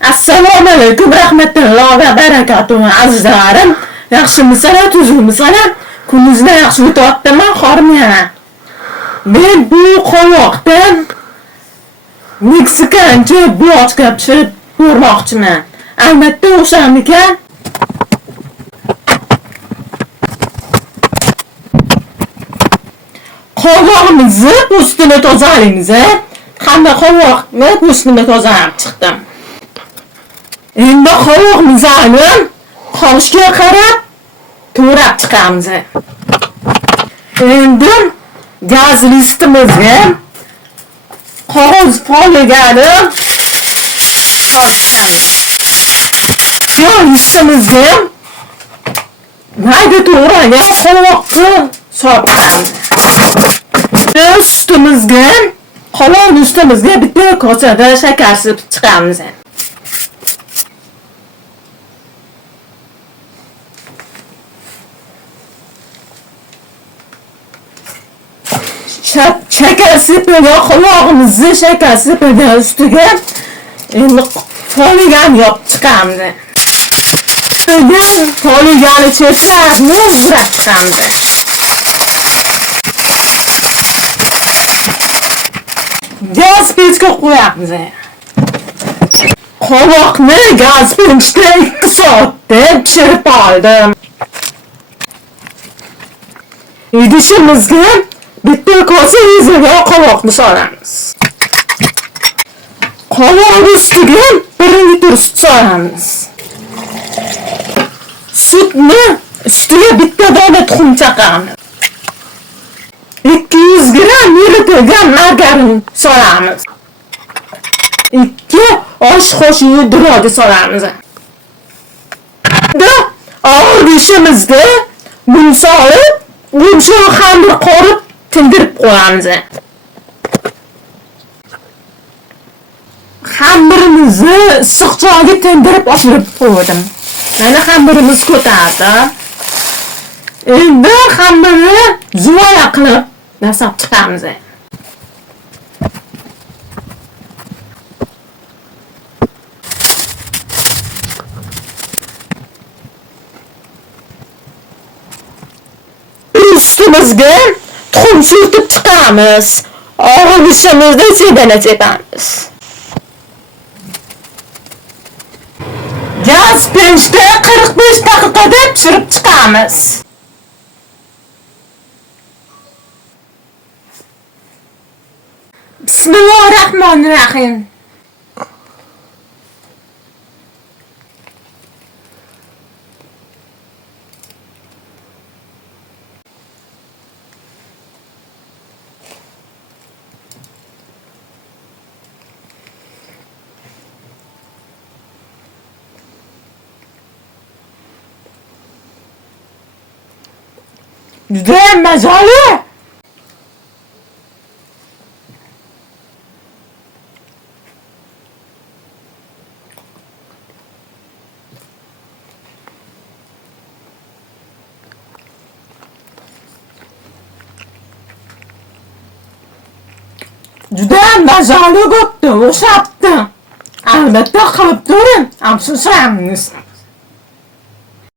Assalomu alaykum, rahmatullohi va barakatuh azizlarim. Yaxshimisizlar, tuzukmisizlar? Kuningizni yaxshi o'tyaptimi, xormiyana? Men bu qovoqdan Meksikancha bulochka pishirib ko'rmoqchiman. Albatta o'shammikan? Qovog'imizni ustini tozalaymiz, hamda qovoqni ustini tozalab chiqdim. Endi qovoqimizni qoshiqqa qarab to'rab chiqamiz. Endi gaz listimizga qog'oz foligani solamiz. Listimizga mayda to'g'ragan qovoqni solamiz. Ustimizga, qolon ustimizga bitta kosada shakar sepib chiqamiz. Shakar sepilgan qovog'imizni shakar sepilgan ustiga endi foligani yopib chiqamiz. Foligani cheklarni burab chiqamiz. Gaz pechga qo'yamiz. Qovoqni gaz pechda 2 soatda pishirib oldim. Idishimizga bitta kosa yuzilgan qovoqni solamiz. Qovoq ustiga 1 litr sut solamiz. Sutni ustiga bitta dona tuxum chaqamiz. 200 gram yuritilgan margarin solamiz. 2 osh qoshiq droga solamiz. Idishimizda buni solib, yumshoq xamir qorib tindirib qo'yamiz. Xamirimizni issiq joyga tindirib oshirib qo'ydim. Mana xamirimiz ko'tardi. Endi xamirni zuvoya qilib nasab chiqamiz. Ustimizga tuxum surtib chiqamiz. Og'izimizda sedana sepamiz. Gaz pechda 45 daqiqada pishirib chiqamiz. Bismillahirrahmanirrahim. Juda mazali. Juda mazali bo'pti, o'xshabdi. Albatta qilib ko'ring, afsuslanmaysiz.